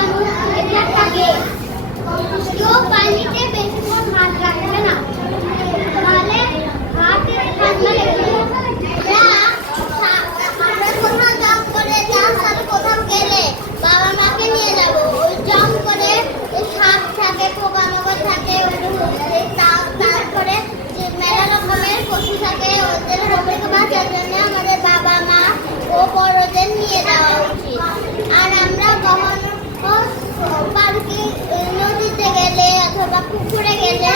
মানুষ এটা থাকে কেউ পানিতে বেশিক্ষণ হাত রাখবে না, তাহলে হাতে ঠান্ডা লেগে আমরা কোথাও জব করে যার সাথে কোথাও গেলে বাবা মাকে নিয়ে যাব, ওই জব করে সাপ থাকে, পোকামাকড় থাকে, তারপরে যে মেলা রকমের পশু থাকে, ওদের থেকে বাঁচার জন্য আমাদের বাবা মা ও বড়দের নিয়ে যাওয়া উচিত। আর আমরা কখনো পার্কে, নদীতে গেলে অথবা পুকুরে গেলে